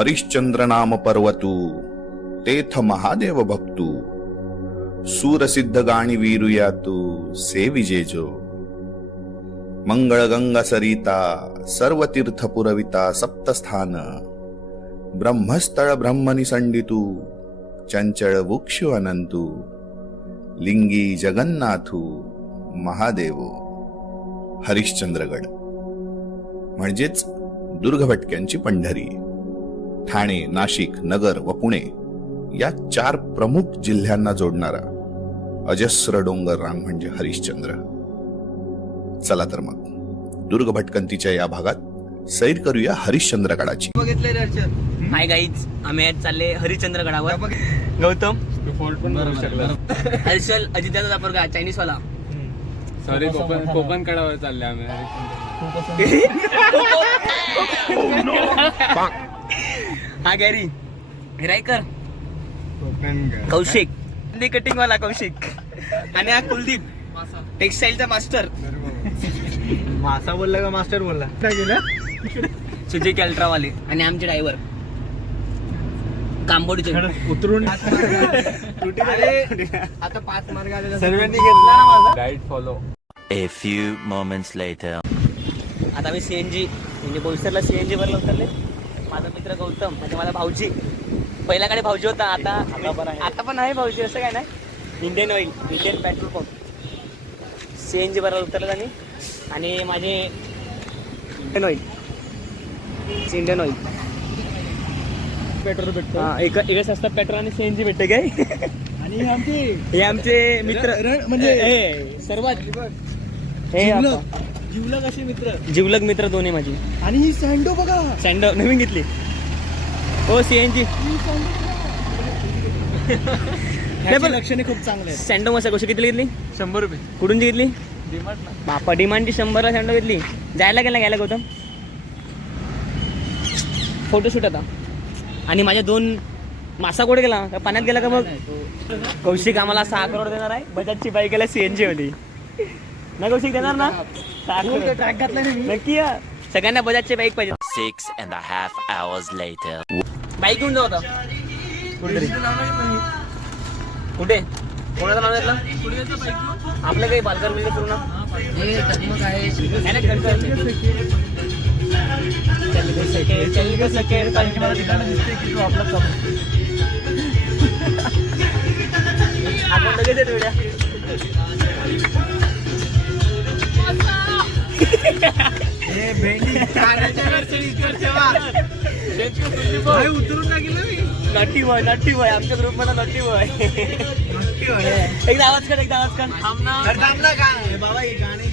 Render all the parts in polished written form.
हरिश्चंद्र नाम पर्वतू तेथ महादेव भक्तू सूरसिद्ध गाणी वीरुया तू से विजेजो मंगळ गंगा सरिता सर्व तीर्थ पुरविता सप्तस्थान ब्रह्मस्थळ ब्रह्मनि संडितू चंचळ वृक्षु अनंतू लिंगी जगन्नाथू महादेव हरिश्चंद्रगड म्हणजेच दुर्गभटक्यांची पंढरी. ठाणे, नाशिक, नगर व पुणे या 4 प्रमुख जिल्ह्यांना जोडणारा अजस्र डोंगर रांग म्हणजे हरिश्चंद्र. चला तर मग दुर्गभटकंतीच्या या भागात सैर करूया हरिश्चंद्रगडाची. हाय गाईज, आम्ही आज चालले हरिश्चंद्रगडावर. गौतम हर्षल अजिताचा पोरगा चायनीज वाला. सॉरी, कोकण कडावर चालले आम्ही. हा गॅरी रायकर, कौशिक कटिंग वाला कौशिक, आणि हा कुलदीप टेक्सटाईलचा मास्टर. मासा बोलला का मास्टर बोलला सुजुकी अल्ट्रावाले. आणि आमचे ड्रायव्हर कांबोडीचे उतरून आता 5 मार्ग आले. सर्वांनी घेतला ना माझा guide follow. A few moments later. आता मी सीएनजी म्हणजे बोईसरला सीएनजी भरला उतरले. माझा मित्र गौतम म्हणजे माझा भाऊजी. पहिल्याकडे भाऊजी होता, आता पण आहे भाऊजी. असं काय नाही, Indian oil, Indian petrol pump CNG भरायला उतरले आणि माझे इंडियन ऑइल पेट्रोल भेटतो. इकडे स्वस्त पेट्रोल आणि सीएनजी भेटते काय. आणि हे आमचे मित्र म्हणजे सर्वात जीवलग असे मित्र, जिवलग मित्र दोन्ही माझी. आणि ही सँडो बघा, सँडो नवीन घेतली. हो सीएनजी लक्षणे खूप चांगले आहेत. सँडो मसा कशी किती घेतली? 100 रुपये. कुठून घेतली? बापा डिमांडची 100ला सँडो घेतली. जायला घ्यायला गौतम फोटोशूट आता. आणि माझ्या 2 मासा कुठे गेला? पाण्यात गेला का बघ. कौशिक आम्हाला 6 करोड देणार आहे. बजाजची बाईक गेला सीएनजी मध्ये ना. कौशिक देणार ना? 6 करोड ट्रॅक घातला नाही मी. नक्की. सगळ्यांना बजाजची बाईक पाहिजे. 6.5 hours later. बाईक घेऊन जाऊ आता. कुठे कोणाचं नाव घेतलं? आपलं काही पालघर मिळते पूर्ण आपण लगेच येतो उद्या. उतरून टाकलं मी. नट्टी बॉय आमच्या ग्रुप मध्ये नट्टी बॉय. एकदा आवाज कर. थांबला काय बाबा, हे गाणे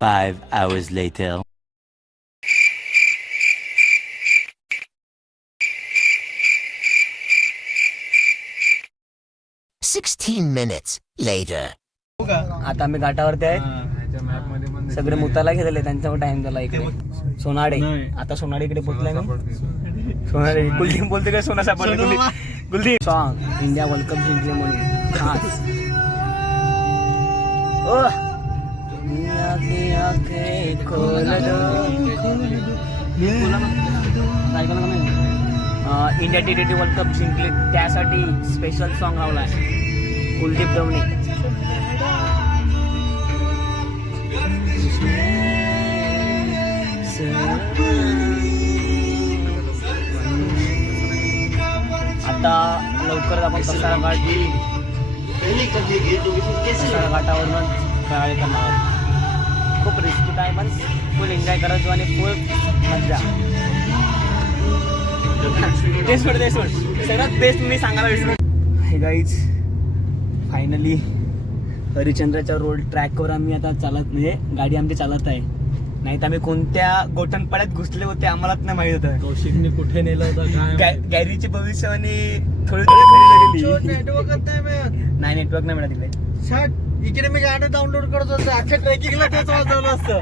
5 hours later. $16 later. आता आम्ही घाटावरती आहे. सगळे मुताला घेतले, त्यांच्यावर टाइम झाला. इकडे सोनाडे, आता सोनाडीकडे पोहोचलाय मी. सोनाडे कुलदीप बोलते काय सोना सापडले. Kuldeep song India world cup जिंकले म्हणून खास. इंडिया T20 वर्ल्ड कप जिंकले त्यासाठी स्पेशल सॉन्ग लावला आहे कुलदीप दवणे. आता लवकरच आपण कसारा घाटावरून खेळायला करणार आहोत. खूप रिस्की आहे पण फुल एन्जॉय करायचो आणि फुल मजा. सगळ्यात बेस्ट मी सांगायला विसरू. हे गाईज फायनली हरिश्चंद्राच्या रोड ट्रॅकवर आम्ही आता चालत, म्हणजे गाडी आमची चालत आहे. नाही तर आम्ही कोणत्या गोठणपाड्यात घुसले होते आम्हालाच नाही माहित होतं. कौशिकने कुठे नेलं होतं काय. गॅरीची भविष्यवाणी थोडी गेली. नेटवर्कच नाही मिळत. नाही, नेटवर्क नाही मिळत इकडे. इकडे मी गाणं डाउनलोड करत होतो, अख्ख्या ट्रेकिंगला तेच वाजवलं असतं.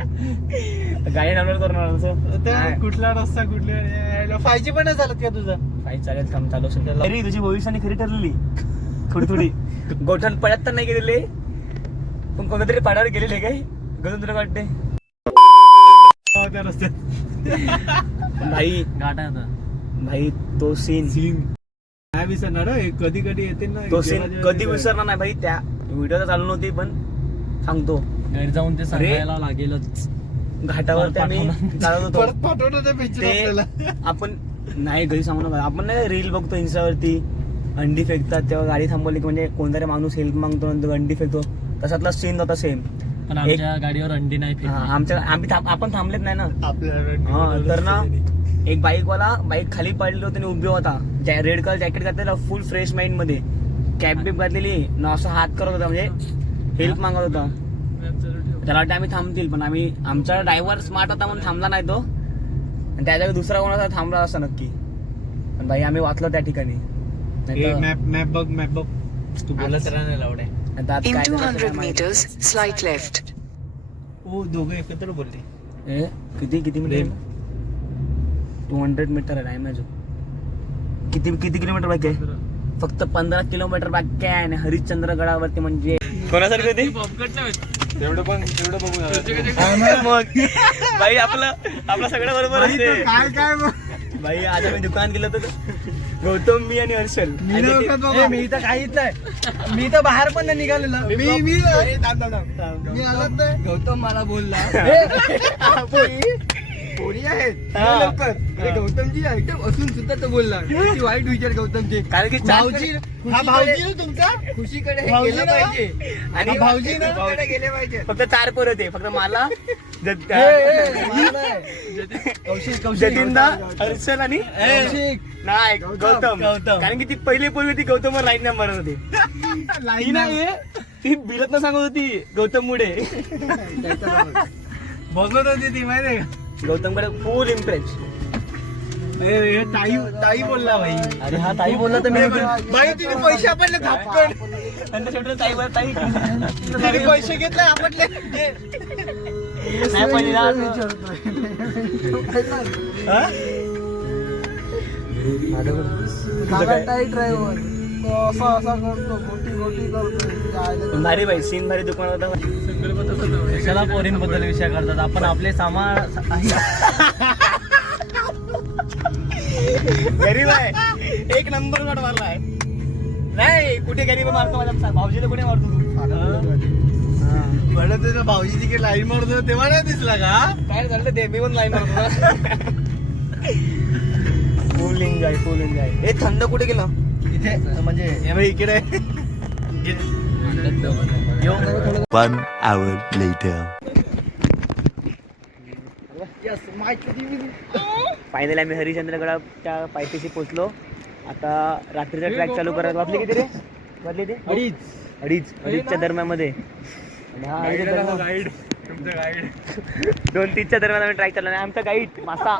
गाडी डाउनलोड करणार कुठला रस्ता, कुठल्या 5G पण नाही चालत का तुझं? 5 चालेल, काम चालू असेल. अरे तुझी भविष्याने खरी ठरलेली. थोडी गोठणपाड्यात तर नाही गेलेले, पण कोणत्यातरी पाड्यावर गेलेले काय गजून तुला वाटते. त्या रस्त्यात भाई घाट आहे आता. भाई तो सीन काय विसरणार हे? कधी कधी येते ना तो जेव्हा सीन जेव्हा कधी ते- विसरणार नाही भाई. त्या व्हिडिओ तर चालू नव्हती पण सांगतो घरी जाऊन ते सांगायला लागेलच. घाटावरती आम्ही चालत होतो परत पाठवलं ते picture ते आपल्याला. आपण नाही घरी सांगू नका. आपण नाही रील बघतो इंस्टावरती अंडी फेकतात तेव्हा गाडी थांबवली की म्हणजे कोणतरी माणूस हेल्प मागतो नंतर अंडी फेकतो तसातला सीन होता सेम. पण आमच्या गाडीवर अंडी नाही आपण थांबलेत नाही ना. आपल्याला हा तर ना एक बाईकवाला बाईक खाली पडली होती आणि उभी होता. रेड कलर जॅकेट घातलेला फुल फ्रेश माइंड मध्ये कॅप बिप घातलेली ना असं हात करत होता म्हणजे हेल्प मागत होता. त्याला वाटतं आम्ही थांबतील पण आम्ही आमचा ड्रायव्हर स्मार्ट होता म्हणून थांबला नाही तो आणि त्या जागी दुसरा कोणाचा थांबला असता नक्की. पण भाई आम्ही वाचलो त्या ठिकाणी. मॅप बघ तू बोलत राहणार लावडे. आता आत In काय 200 करायचं काय meters, slight left. ओ दोघं एकत्र बोलले. माहिती. किती मीटर 200 मीटर आहे नाही माझं. किती किलोमीटर बाकी आहे? फक्त 15 किलोमीटर बाकी आहे आणि हरिश्चंद्र गडावरती म्हणजे कोणासारखं ते तेवढं बघू मग भाई आपलं सगळं बरोबर असते. काय भाई आज आम्ही दुकान गेलो होतो गौतम मी आणि हर्षल. मी तर काहीच नाही. मी तर बाहेर पण नाही निघालेला. मी आलाच नाही. गौतम मला बोलला पोरी आहेत गौतमची आयटम असून सुद्धा तो बोलला किती वाईट विचार गौतमचे. कारण की भाऊजी हा भाऊजी ना तुमचा खुशीकडे हे गेलं पाहिजे आणि भाऊजी ना गेले पाहिजे. फक्त 4 पोरं होते फक्त मला जतीनदा हर्षल आणि नाही गौतम. कारण की ती पहिली पोरगी होती गौतमवर लाईन नंबर होती. ती नाही ती बिलत न सांगत होती गौतम मुळे बघत होती ती माहिती आहे गौतम कडे फुल इम्प्रेस. का ताई बोलला भाई. अरे हा ताई बोलला तर मी भाई तुम्ही पैसे आपले थापकड नंतर शेवटी ताई बोलत ताई तुम्ही पैसे घेतले आपले नाही पहिली ना भारी भाई सीन भारी दुकान होता. कशाला पोरींबद्दल विषय करतात आपण आपले सामान गरीब आहे एक नंबर गड मारलाय. नाही कुठे गरीब मारतो माझ्या भाऊजीला कुठे मारतो तू? म्हणत तुझ्या भाऊजी तिकडे लाईन मारतो तेव्हा नाही दिसला का? काय झालं ते मी पण लाईन मारतो. फुल एन्जॉय हे थंड कुठे गेलं इथे म्हणजे इकडे 1 hour later. फायनली आम्ही हरिश्चंद्रगडाच्या पायथ्याशी पोहोचलो. आता रात्रीचा ट्रॅक चालू करत वाजले किती रे? वाजले ते 2:30च्या दरम्यानमध्ये. गाईड 2:30च्या दरम्यान आम्ही ट्रॅक चाललो. आमचा गाईड मासा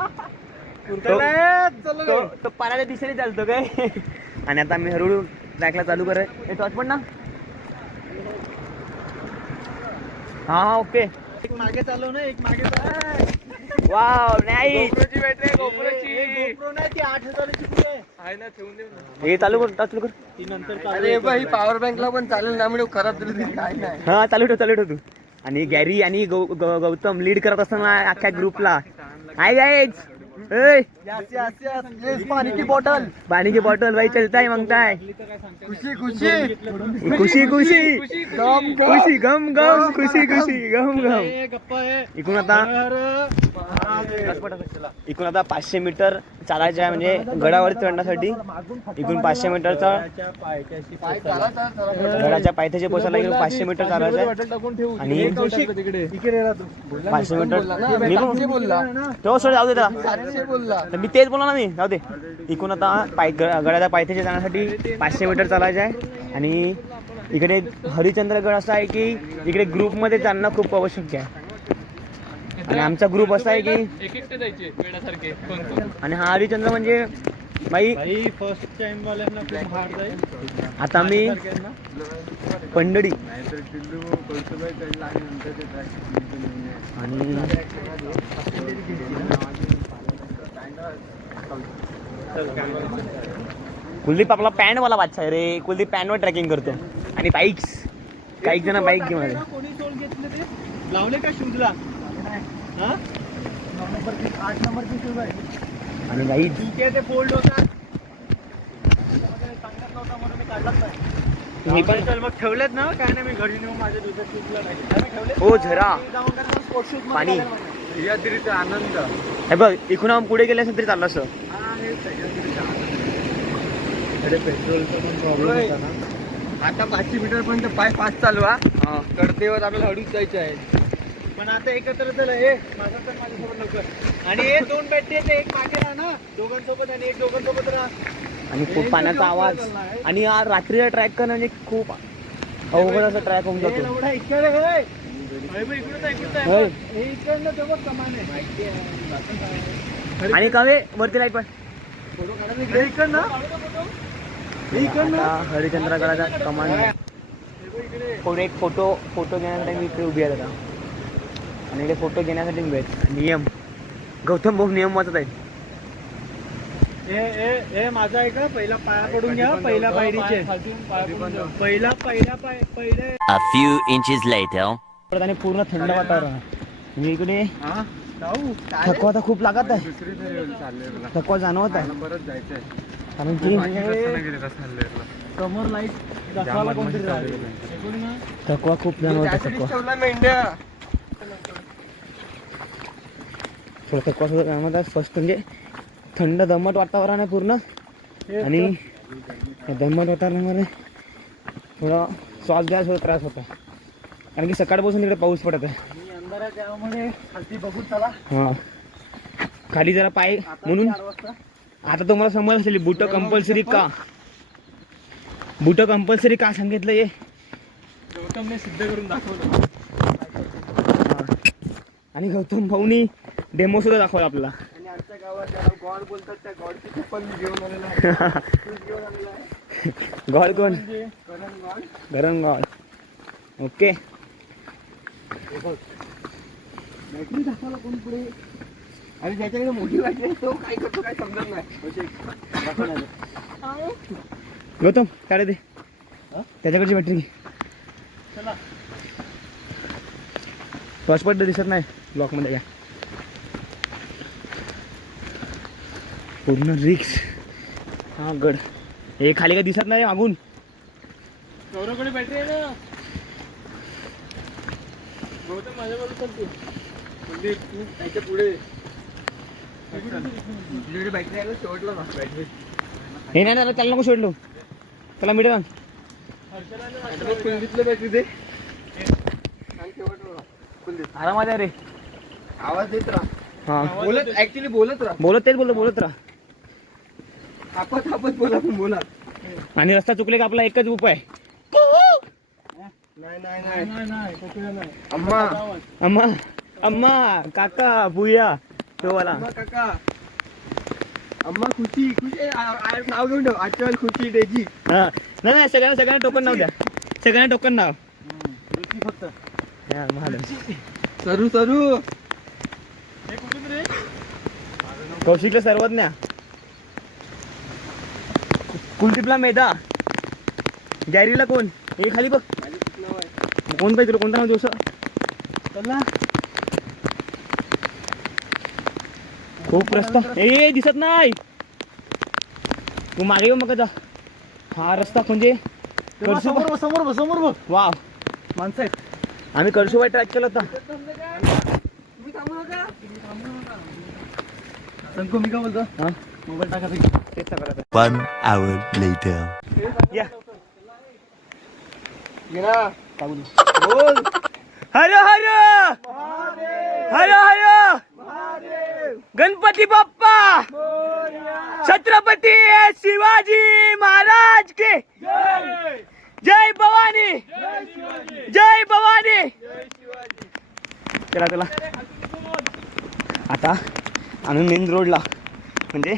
तो पाण्याच्या दिशेने चालतो काय. आणि आता आम्ही हळूहळू ट्रॅकला चालू करत टॉच पण ना. हा ओके एक मागे चालव ना एक मागे वाव नाही GoPro नाही ती 8,000ची आहे ना ठेवून देऊ ना. हे चालू कर चालू कर. ती नंतर पॉवर बँकला पण चालेल ना म्हणजे खराब झाली तरी काय नाही. हा चालू ठेव तू. आणि गॅरी आणि गौतम लीड करत असताना अख्ख्या ग्रुपला हाय गाईज पाणी की बॉटल पानी की बॉटल भाई चलता है मांगता है. खुशी खुशी खुशी गम गम खुशी गम गम. इकडून आता 500 मीटर चालायचं आहे म्हणजे गडावर चढण्यासाठी. इकडून 500 मीटरचा गडाच्या पायथ्याशी पोहोचायला इकडून 500 मीटर चालायचं आहे. आणि 500 मीटर तो सोड जाऊ दे त्याला. तर मी तेच बोललो ना मी जाऊ दे. इकडून आता गडाच्या पायथ्याशी जाण्यासाठी 500 मीटर चालायचं आहे. आणि इकडे हरिश्चंद्रगड असा आहे की इकडे ग्रुपमध्ये चालणं खूप आवश्यक आहे. आणि आमचा ग्रुप असा आहे की एकटे जायचे वेळासारखे कोण. आणि हा हरिश्चंद्र म्हणजे बाई फर्स्ट टाइम वाल्यांना खूप हार्ड जाईल. आता मी पंढडी आणि कुलदीप आपला पॅन्टवाला बादशाह आहे रे. कुलदीप पॅन्टवर ट्रॅकिंग करतो. आणि बाईक्स काही जण बाईक घेऊन आले. कोणी सोल घेतले ते लावले का शूजला? 8 नंबरची शूज आहे. आणि गाईड ते फोल्ड होता सांगत नव्हता म्हणून मी काढलाच नाही. मी पण चल मग ठेवलेत ना काय नाही, मी घरी नेऊन माझ्या दुसऱ्या शूजला ठेवले. हो झरा पाणी सह्याद्रीचा आनंद. हे बघ इकडून पुढे गेले असेल तरी चाललं असं. अरे पेट्रोलचा पण प्रॉब्लेम होता ना. आता 500 मीटर पर्यंत पाय फास्ट चालवा, कडतेवर आपल्याला हळूच जायचं आहे. पण आता एकत्र चला, हे माझा तर माझ्यासोबत लवकर. आणि हे 2 बॅटरी आहेत, एक मागे राहा ना दोघांसोबत आणि एक दोघांसोबत राहा. आणि खूप पाण्याचा आवाज आणि यार रात्रीला ट्रॅक करणं म्हणजे खूप अवघड असं ट्रॅक होऊन जातो. एवढा इकडे होय. इकडून होय. हे इकडनं तेव्हा कमान आहे माहिती आहे. आणि कावे वरती लाईट पण हे इकडनं हे इकडनं आता हरिचंद्रगडाचा कमान पुढे एक फोटो घेण्यासाठी मी इकडे उभी आहे आता. आणि इकडे फोटो घेण्यासाठी उभे आहेत. नियम गौतम भाऊ नियम वाचत आहेत. हे माझा आहे का, पहिला पाया पडून घ्या, पहिल्या पायरीचे पहिला पहिले A few inches later. आणि पूर्ण थंड वातावरण म्हणजे इकडे थकवा तर खूप लागत आहे. थकवा जाणवत आहे परत जायचंय. कारण की समोर लाईट दाखवायला कोणतरी राहिले. थकवा खूप जाणवत आहे. थकवा थोडं थकवा सुद्धा जाणवत आहे. फर्स्ट म्हणजे थंड दमट वातावरण आहे पूर्ण. आणि या दमट वातावरणामध्ये थोडा श्वास घ्यायला थोडा त्रास होता कारण की सकाळपासून तिकडे पाऊस पडत आहे. मी अंधार आहे त्यामुळे खाली बघून चला. हां खाली जरा पाय म्हणून आता तुम्हाला समज असेल बुट कंपल्सरी का, बुट कंपल्सरी का सांगितलं हे गौतमने सिद्ध करून दाखवलं. आणि गौतम भाऊनी डेमो सुद्धा दाखवला आपल्याला. आणि आमच्या गावात ज्याला गॉड बोलतात त्या गॉडची चप्पल मी घेऊन आलेला आहे. घेऊन आलेला आहे गॉड कोण? म्हणजे करण गॉड. गरम गॉड. ओके बॅटरी दाखवायला कोण पुढे. आणि ज्याच्याकडे मोठी बॅटरी आहे तो काय करतो काय समजत नाही. गौतम काढे दे त्याच्याकडची बॅटरी घे. चला फर्स्ट पडलं दिसत नाही ब्लॉकमध्ये काय. पूर्ण रिक्स. हा गड हे खाली काय दिसत नाही मागून. गौरवकडे बॅटरी आहे ना. गौतम माझ्याबरोबर चालतो. म्हणजे तू त्याच्या पुढे तुझ्याकडे बॅटरी आहे शेवटला ना बॅटरी. हे नाही ना त्याला नको सोडलो त्याला मिळेल. कुलदीपला बॅटरी दे. आरामात आहे रे. आवाज देत राहा. हा बोलत ऍक्च्युली बोलत राहा. बोलत राहा. आपत बोला पण बोला. आणि रस्ता चुकले का आपला एकच उपाय नाही अम्मा अम्मा अम्मा काका बुया तो वाला. अम्मा काका अम्मा खुशी नाव घेऊन ठेव. अचल खुशी डेजी. हा नाही सगळ्यांना टोकन नाव द्या. सगळ्यांना टोकन नाव फक्त सरू हे कुठून रे. कौशिकला सर्वज्ञ. कुलदीपला मेधा. गॅरीला कोण हे खाली बघ कोण पाहिजे तुला कोणता नाव दिवस. चला खूप रस्ता ए दिसत नाही. तू मागे येऊ मग जा. हा रस्ता म्हणजे समोर बघ. वा माणसं आहेत. आम्ही कळसूबाई ट्रॅक केला होता. तुम्ही थांबू नका. संको मी का बोलतो हा मोबाईल टाका. तेच सगळं 1 hour later. या बोल. हर हर हर हर गणपती बाप्पा छत्रपती शिवाजी महाराज के जय भवानी. जय भवानी. चला आता आम्ही मेन रोडला म्हणजे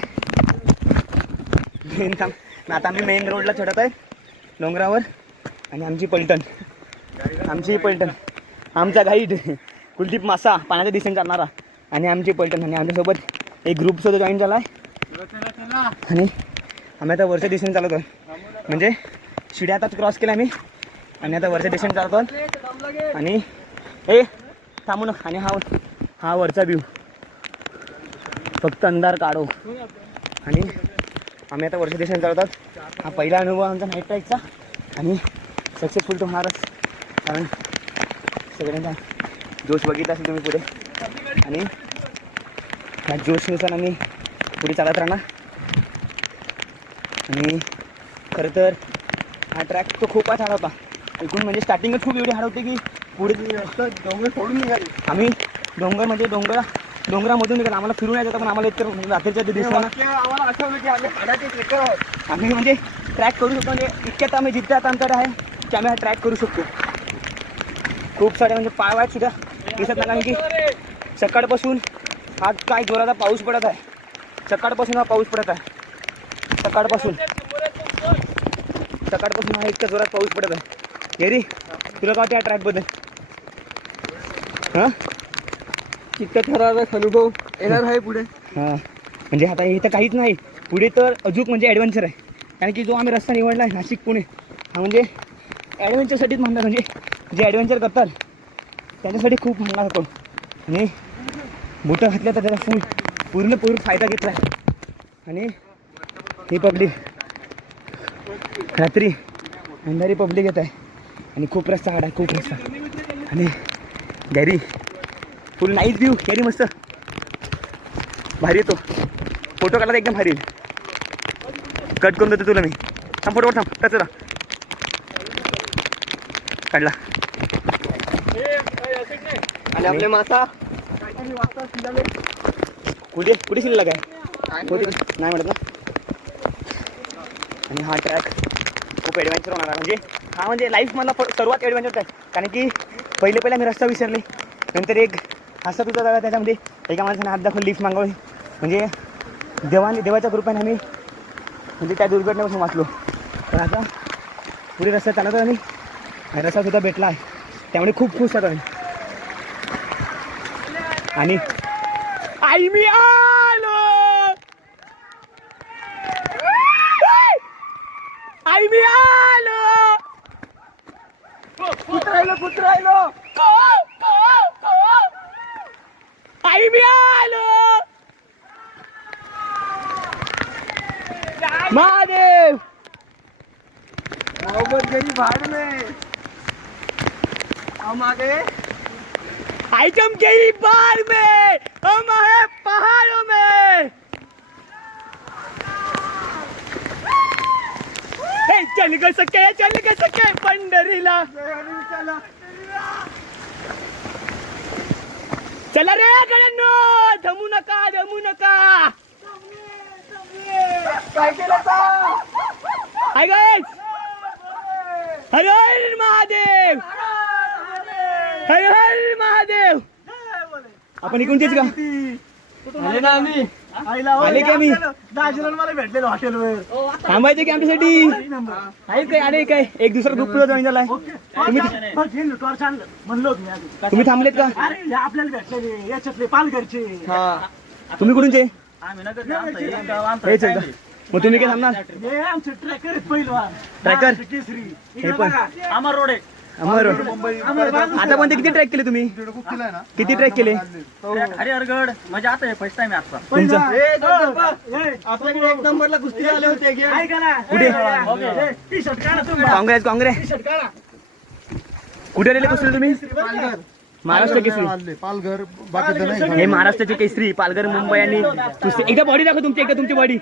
आता आम्ही मेन रोडला चढत आहे डोंगरावर. आणि आमची पलटण आमचा गाईड कुलदीप मासा पाण्याच्या दिशेने चालणारा. आणि आमची पलटण आणि आमच्यासोबत एक ग्रुप सुद्धा जॉईन झाला आहे. आणि आम्ही आता वरच्या दिशेने चालत आहे म्हणजे शिड्या आता क्रॉस केल्या आम्ही आणि आता वरच्या दिशेने चालतो. आणि ए थांबू नका. आणि हा वरचा व्ह्यू फक्त अंधार काढो. आणि आम्ही आता वर्ष देशाने चालवतात. हा पहिला अनुभव आमचा नाईट राईडचा आणि सक्सेसफुल तो होणारच, कारण सगळ्यांचा जोश बघितला असेल तुम्ही पुढे आणि ह्या जोशनुसार आम्ही पुढे चालत राहणार. आणि खरं तर हा ट्रॅक तो खूप छान होता. एकूण म्हणजे स्टार्टिंगच खूप एवढी हार्ड होती की पुढे डोंगर सोडून निघाली. आम्ही डोंगरामधून निघालो. आम्हाला फिरून यायचं पण आम्हाला इतकं म्हणजे रात्रीच्या ते दिसलं ना, आम्हाला आठवलं की आम्ही हाडाचे ट्रेकर आहोत. आम्ही म्हणजे ट्रॅक करू शकतो. म्हणजे इतक्यात आम्ही जितक्यात अंतर आहे की आम्ही हा ट्रॅक करू शकतो. खूप सारे म्हणजे पाय सुद्धा दिसत नाही, कारण की सकाळपासून हा काय जोराचा पाऊस पडत आहे. सकाळपासून हा पाऊस पडत आहे. सकाळपासून हा इतक्या जोरात पाऊस पडत आहे. येरी तुला काय वाटतं या ट्रॅकबद्दल? हां इतका थरारक अनुभव येणार आहे पुढे. हां म्हणजे आता इथं काहीच नाही. पुढे तर अजून म्हणजे ॲडव्हेंचर आहे. कारण की जो आम्ही रस्ता निवडला आहे नाशिक पुणे, हा म्हणजे ॲडव्हेंचरसाठीच म्हणतात. म्हणजे जे ॲडव्हेंचर करतात त्यांच्यासाठी खूप म्हणणार होतो. आणि बोटं घातल्या तर त्याचा पूर्ण फायदा घेतला आहे. आणि ही पब्लिक रात्री अंधारी पब्लिक येत आहे आणि खूप रस्ता हाड आहे, खूप रस्ता. आणि गॅरी फुल नाईट व्ह्यू. गॅरी मस्त भारी येतो. फोटो काढला तर एकदम भारी. कट करून देतो तुला मी. थांब फोटोवर थांब. टचला काढला. आणि आपले मासा कुठे शिल्लक आहे नाही म्हणत ना. आणि हा ट्रॅक खूप ॲडव्हेंचर होणार आहे. म्हणजे हा म्हणजे लाईफ मला सर्वात ॲडव्हेंचर आहे. कारण की पहिले मी रस्ता विसरले. नंतर एक हसत होता जागा, त्याच्यामध्ये एका माणसाने हात दाखवून लिफ्ट मागवली. म्हणजे देवाच्या कृपेने आम्ही म्हणजे त्या दुर्घटनेपासून वाचलो. तर आता पुढे रस्ता चालत आणि रस्तासुद्धा भेटला आहे, त्यामुळे खूप खुश होतो. आणि आई मी आलो, आई मी आलो, कुत्रायलो आई मी आलो. महादेव मोहब्बत गई भाड़ में, हम आ गए आई चमकेगी बार में, हम है पहाड़ों में. हे चल ग सके पंढरीला. चला रे गड्यांनो, थांबू नका. काय केलं आता? हाय गाइस, हर हर महादेव, हर हर महादेव. आपण इकडूनचेच का आले ना आम्ही. आले की आम्ही? दाजीला मला भेटलेलो हॉटेलवर. थांबायचे की आमच्यासाठी? आहे काय? आले काय? एक दुसरा ग्रुप पुढे जॉईन झालाय. तुम्ही थांबलेत का? अरे आपल्याला भेटलेले याच्यातले पालघरचे. हा तुम्ही कुठूनचे? हे चल का? मग तुम्ही काय थांबणार? हे आमचे ट्रॅकर आहेत पहिलवान. ट्रॅकर? केसरी. हे पण अमर रोड आहे. अमर आतापर्यंत किती ट्रॅक केले तुम्ही? किती ट्रॅक केले? हरिहरगड म्हणजे आता फर्स्ट टाइम आहे आता. तुमचं? आपल्याकडे एक नंबरला कुस्ती आले होते. कुठे? टी शर्ट काढा तुम्ही. काँग्रेस टी शर्ट काढा. कुठे आलेले कुस्ती तुम्ही? महाराष्ट्र केसरी. पालघर बाकी नाही. हे महाराष्ट्राचे केसरी पालघर मुंबई आणि कुस्ती. एकदा बॉडी दाखव तुमची, एकदा तुमची बॉडी.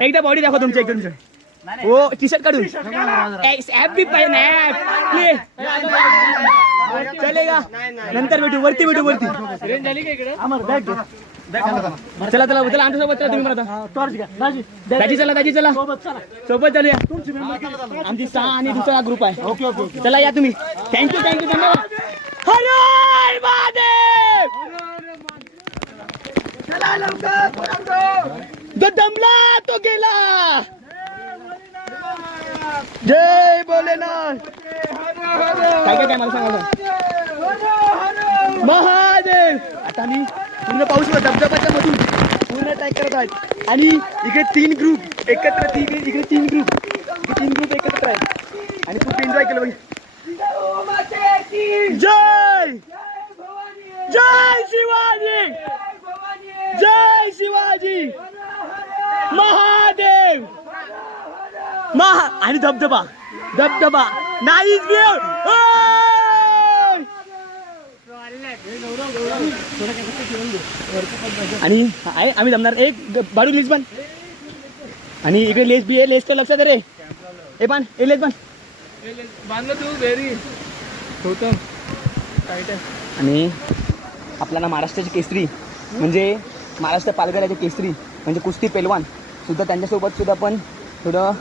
एकदा बॉडी दाखव तुमची, एकदा तुमची. हो टी शर्ट काढून ऍप भी पाहिजे चलेगा. नंतर भेटू, वरती भेटू. चला आमच्यासोबत चला. तुम्ही म्हणता दाजी चला सोबत चालूया. आमची 6 आणि दुसरा ग्रुप आहे. चला या तुम्ही. थँक्यू धन्यवाद. हर हर महादेव. जो दमला तो गेला. जय भोलेनाथ. काय मला सांगा. महादेव. आता मी पूर्ण पाऊस धबधबाच्या मधून पूर्ण ट्रॅक करत आहेत. आणि इकडे 3 ग्रुप एकत्र, इकडे 3 ग्रुप एकत्र आहेत आणि खूप एन्जॉय केलं. जय शिवाजी, जय शिवाजी महादेव आणि धबधबा धबधबा नाईस व्ह्यू आणि आहे आम्ही जमणार एक बाळू मिक्स बन आणि इकडे लेस बी आहे लेस तर लक्षात रे ए पण ए लेस बन बांधलं तू बेरी गौतम टाईट आहे. आणि आपल्याला महाराष्ट्राची केसरी म्हणजे महाराष्ट्र पालघर केसरी म्हणजे कुस्ती पेलवान सुद्धा त्यांच्यासोबत सुद्धा पण थोडं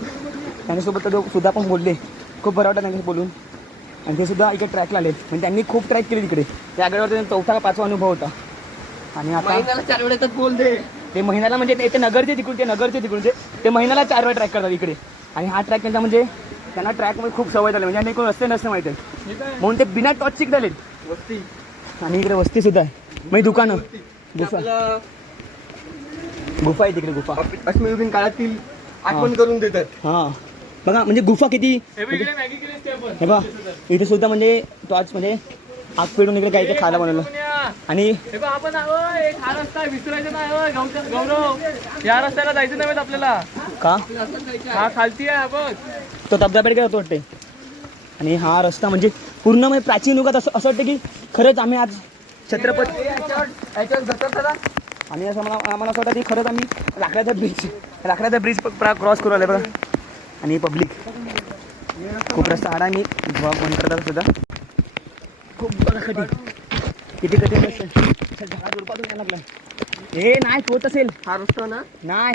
त्यांच्यासोबत सुद्धा पण बोलले खूप बरं वाटतं त्यांच्याशी बोलून आणि ते सुद्धा इकडे ट्रॅकला आले म्हणजे त्यांनी खूप ट्रॅक केली तिकडे त्या आगडवर त्यांचा चौथा का पाचवा अनुभव होता आणि आता 4 वेळेतच बोलते ते महिन्याला म्हणजे ते नगरचे तिकडून ते महिन्याला 4 वेळा ट्रॅक करतात इकडे आणि हा ट्रॅक त्यांचा म्हणजे त्यांना ट्रॅकमध्ये खूप सवय झाली म्हणजे आणि कोण रस्ते नसते माहिती आहे म्हणून ते बिना टॉच शिकतालेत वस्ती आणि इकडे वस्ती सुद्धा आहे म्हणजे दुकानं गुफा गुफा आहे तिकडे गुफा अश्मयुगीन काळातील आठवण करून देतात. हां बघा म्हणजे गुफा किती हे बघ, इकडे मॅगी केली असते आपण. हे बघा इथे सुद्धा म्हणजे टॉर्च म्हणजे आग पेटून इकडे काही खायला बनवलं आणि हे बघ, आपण एक हा रस्ता आहे, विसरायचा नाही होय, गौरव या रस्त्याला जायचं नाही आपल्याला. का हा खालती आहे बघ. तो धबधब्याकडे होतो वाटते आणि हा रस्ता म्हणजे पूर्ण म्हणजे प्राचीन युगात असं वाटतं की खरंच आम्ही आज छत्रपती आणि असं आम्हाला असं वाटतं की खरंच आम्ही लाकडाचा ब्रिज क्रॉस करू आले बघा आणि पब्लिक खूप रस्ता आडा मी बंद करतात सुद्धा खूप बघा किती कठीण रस्ता लागला हे नाही तोच असेल हा रस्ता ना नाही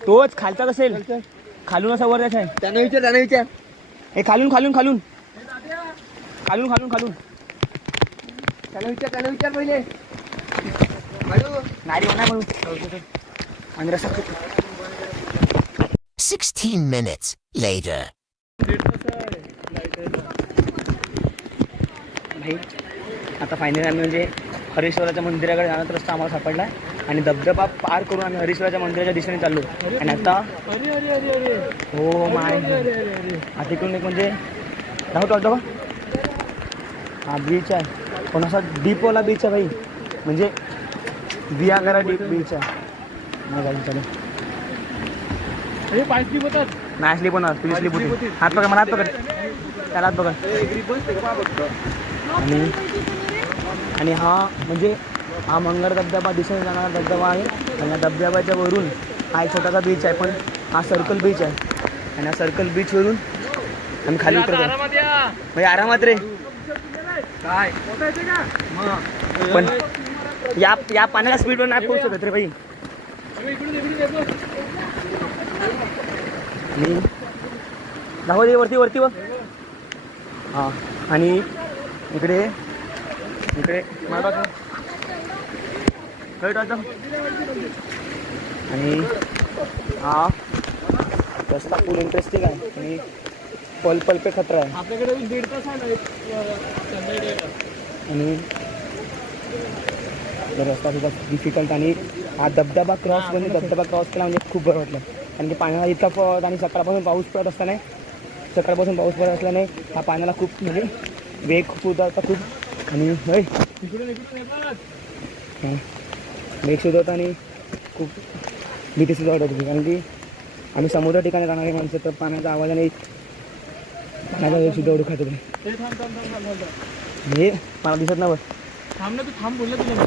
तोच खालचाच असेल खालून असा वर आहे त्यांना विचार हे खालून त्यांना विचार पहिले नाही रे नाही म्हणून आणि रस्ता 16 minutes later. भाई आता फायनली आम्ही म्हणजे हरीश्वराच्या मंदिराकडे जाण्याचा रस्ता आम्हाला सापडला आहे आणि धबधबा पार करून आम्ही हरीश्वराच्या मंदिराच्या दिशेने चाललो आणि आता हो माय आता इकडून एक म्हणजे दाखवतो धबधबा हा बीच आहे पण असा डीपवाला बीच आहे भाई म्हणजे बियागरा डीप बीच आहे चालेल पाय स्लिप होतात. नाही स्लीप होणार तुझी स्लीप होती हात बघा मला हात बघा त्याला हात बघा आणि हा म्हणजे हा मंगळ धबधबा दिशेने जाणारा धबधबा आहे आणि या धबधब्याच्या वरून हा एक छोटासा बीच आहे पण हा सर्कल बीच आहे आणि हा सर्कल बीचवरून आम्ही खाली उतरतो आरामात या. म्हणजे आरामात रे काय पण या पाण्याच्या स्पीडवर नाही पोहोचू शकत रे भाई इकडून येतो. आणि दाखव दे वरती व हां आणि इकडे मला आणि हा रस्ता फुल इंटरेस्टिंग आहे आणि पल पे खतरा आहे आपल्याकडे 1.5 तास आहे ना आणि रस्ता सुद्धा डिफिकल्ट आणि हा धबधबा क्रॉस केला म्हणजे खूप बरं वाटलं कारण की पाण्याला इतका पडत आणि सकाळपासून पाऊस पडत असल्याने असल्याने हा पाण्याला खूप म्हणजे वेग खूप होता खूप आणि होय वेग सुद्धा होता आणि खूप भीतीसुद्धा वाटत होती कारण की आम्ही समुद्र ठिकाणी जाणारे माणसं तर पाण्याचा आवाजाने पाण्याचा वेग सुद्धा ओळखत होते हे मला दिसत नाही बस थांब ना तू थांब बोललं तुला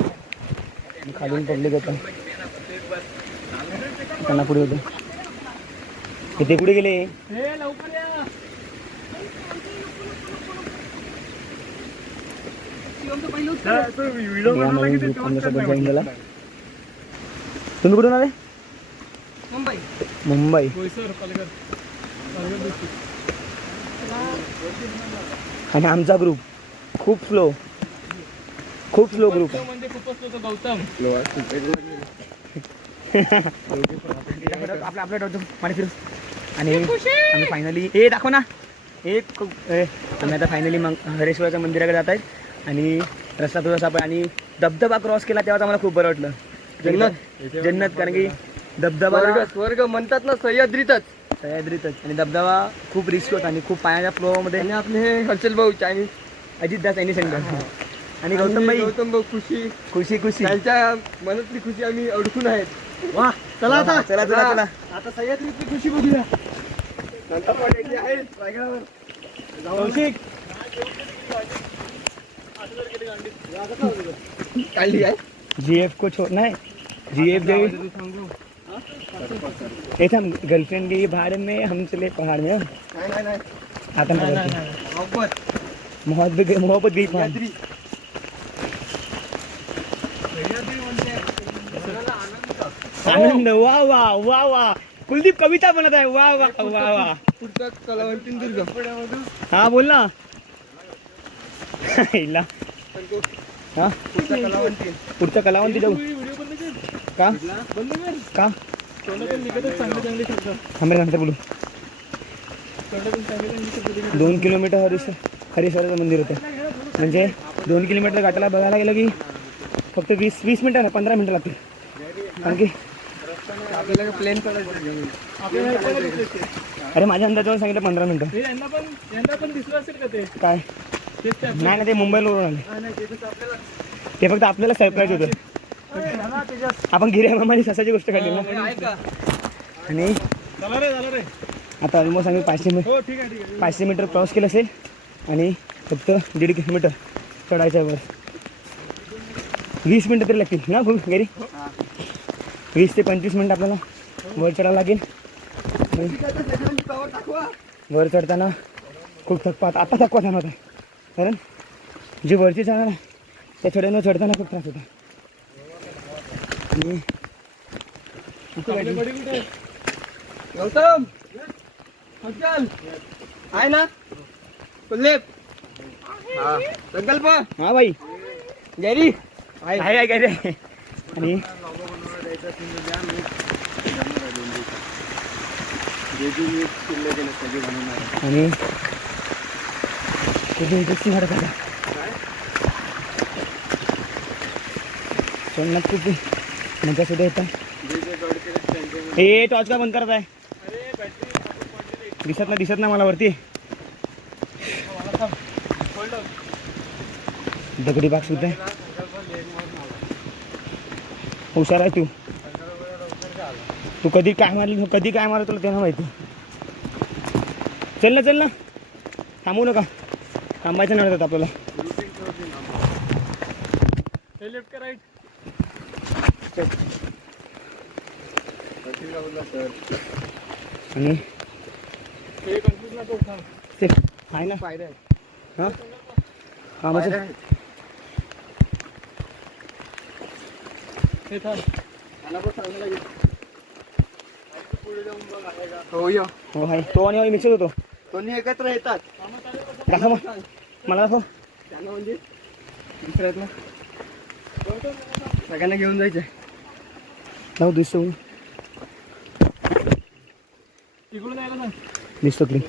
मी खालून पडले होता त्यांना पुढे होते ते कुठे गेले हे लवकर या आमच्यासोबत जॉईन झाला तुम्ही कुठून आले मुंबई बोईसर पालघर आणि आमचा ग्रुप खूप स्लो ग्रुप आहे म्हणजे खूपच होतं गौतम आपल्या डॉक्टर माने फिरू आणि आम्ही फायनली हे दाखव ना आम्ही आता फायनली मग हरेश्वराच्या मंदिराकडे जात आहेत आणि रस्ता तुझा सापड आणि धबधबा क्रॉस केला तेव्हा आम्हाला खूप बरं वाटलं जन्नत कारण की धबधबा स्वर्ग म्हणतात ना सह्याद्रीतच आणि धबधबा खूप रिस्क होता आणि खूप पाण्याच्या फ्लोमध्ये आणि आपले हे हर्षल भाऊ चायनीज अजित दास यांनी सेंटर आणि गौतम भाई गौतम भाऊ खुशी खुशी खुशी त्यांच्या मनातली खुशी आम्ही अडकून आहेत वा चला आता चला चला चला आता सह्याद्रीतली खुशी बघूया नंतर पण एकटी आहे रायगडावर कौशिक काढली काय जीएफ को छोड़ना है जीएफ गई ऐसा गर्लफ्रेंड गई भाड़ में हम चले पहाड़ में नाही नाही आता मोहब्बत गई पहाड़ आनंद वाह वाह वाह वाह कुलदीप कविता बनत आहे वाह वाह वाह वाह पुढचा कलावंतीन दुर्ग हा बोल ना हिला. हा पुढचा कलावंतीन पुढच्या कलावंती जाऊ का का थांबे नंतर बोलू 2 किलोमीटर हरीश्वराचं मंदिर होतं म्हणजे 2 किलोमीटर गाठाला बघायला गेलं की फक्त 20 मिनिटं नाही 15 मिनिटं लागतील कारण की आपल्याला प्लेन पडायचं अरे माझ्या अंदाजावर सांगितलं 15 मिनिटं यांना पण दिसलं असेल का ते काय नाही ना ते मुंबईवरून आले ते फक्त आपल्याला सरप्राईज होतं आपण गिऱ्या मामाने ससाची गोष्ट काढली ना आणि आता ऑलमोस्ट आम्ही 500 मीटर क्रॉस केलं असेल आणि फक्त 1.5 किलोमीटर चढायचं वर 20 मिनटं तरी लागतील ना खूप घरी 20 ते 25 मिनटं आपल्याला वर चढायला लागेल वर चढताना खूप थकवा आता थकवा जाणवत आहे कारण जी वरची चढणार आहे त्या चढायला चढताना खूप त्रास होता आणि गौतम अफजल आहे ना कुलदीप हा संकल्प हा भाई गैरी आहे काय रे आणि आणि कुठे इथे झाडं का सोडण्यात खूप मजा सुद्धा येतात हे टॉर्च का बंद करत आहे दिसत ना मला वरती दगडी बाग सुद्धा आहे हुशार आहे तू कधी काय मारलं तुला तेव्हा माहिती चल ना थांबू नका थांबायचं नाही होत आपल्याला लेफ्ट का राईट आणि हे कन्फ्यूज नको थांब. ते आहे ना पायऱ्या हां हां म्हणजे हे थांब हो यो हो आहे तो आणि मिक्सच होतो दोन्ही एकत्र येतात दाखव मग मला दाखव त्यांना म्हणजे दुसऱ्यात ना सगळ्यांना घेऊन जायचंय दाखव दिसतो इकडून यायला सांग दिसतो क्लीन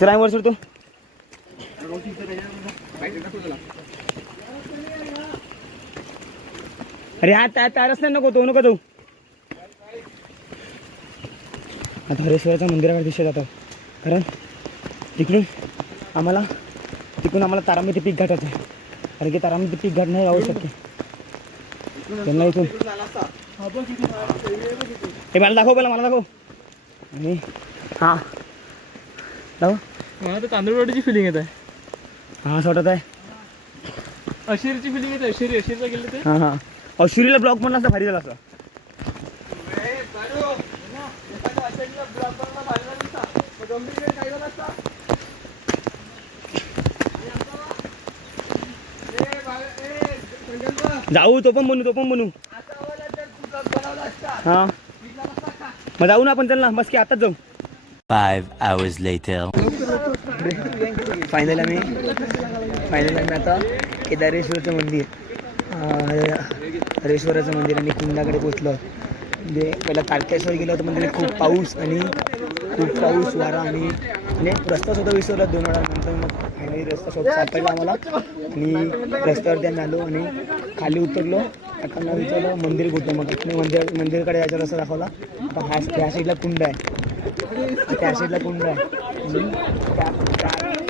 चला वर सोडतो अरे हा तारच नाही नको तो नको जाऊ आता हरेश्वराच्या मंदिराकडे दिसत जातो कारण तिकडून आम्हाला तारामती पीक घाटायचं आहे कारण की तारामती पीक घाट नाही जाऊ शकते त्यांना इथून हे मला दाखव मला दाखव आणि हां दाखव मला तर तांदूळवाडीची फिलिंग येत आहे हां असं वाटत आहे अशिरीची फिलिंग येत आहे अशिरीला गेले ते हां हां अशुरीला ब्लॉक पण असं भारी झाला असं जाऊ तो पण बनू हां मग जाऊ ना आपण चल ना बस की आताच जाऊ 5 hours later. फायनल आम्ही आता केदारेश्वरचं मंदिर हरेश्वराचं मंदिर आणि कुंडाकडे पोचलो म्हणजे पहिला तारकेश्वर गेलो होतं म्हणजे खूप पाऊस वारा आणि रस्ता सुद्धा विसरला 2 वेळा नंतर मग फायनली रस्ता सापडला आम्हाला आणि रस्त्यावरती आम्ही आलो आणि खाली उतरलो काकांना विचारलं मंदिर कुठं मग मंदिरकडे यायचा रस्ता दाखवला आता त्या साईडला कुंड आहे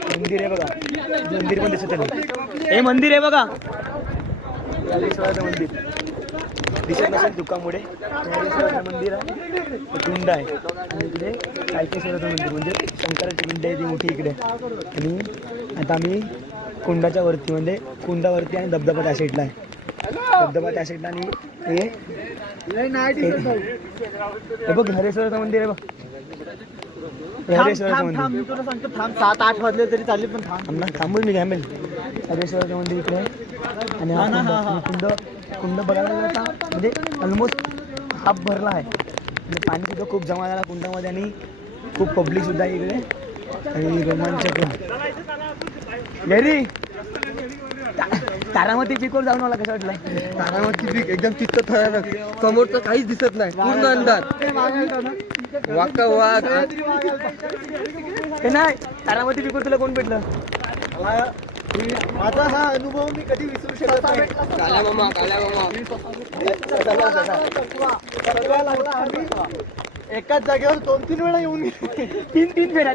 आणि त्या मंदिर आहे बघा, मंदिर पण दिसत आहे. हे मंदिर आहे बघा, हरेश्वराचं मंदिर दिसत नसेल दुःखामुळे. हरेश्वराचं मंदिर आहे, कुंड आहे आणि इकडे कायकेश्वराचं मंदिर म्हणजे शंकराची कुंड आहे ती मोठी इकडे. आणि आता आम्ही कुंडाच्या वरती म्हणजे कुंडावरती आणि धबधबा त्या साईडला आहे, धबधबा त्या साईडला. आणि हे बघ हरेश्वराचं मंदिर आहे बघ, हरेश्वराचं मंदिर. मी तुला सांगतो थांब, 7-8 वाजले तरी चालेल पण थांब. थांबून मी घ्यामेल. हरेश्वराचं मंदिर इकडे आहे आणि हा कुंड कुंड बघायला गेलं आता म्हणजे ऑलमोस्ट हाफ भरला आहे आणि पाणी सुद्धा खूप जमा झाला कुंडामध्ये आणि खूप पब्लिक सुद्धा आहे इकडे आणि रोमांचक घरी. तारामती पिकोर जाऊन मला कसं वाटलं? तारामती पीक एकदम चित्त थरारक, समोरचं काहीच दिसत नाही, पूर्ण अंधार. वाका वाघ हे नाही, तारामती पिकोर तुला कोण भेटलं? माझा हा अनुभव मी कधी विसरू शकत नाही. काल्या मामा एकाच जागेवर 2-3 वेळा येऊन तीन फेऱ्या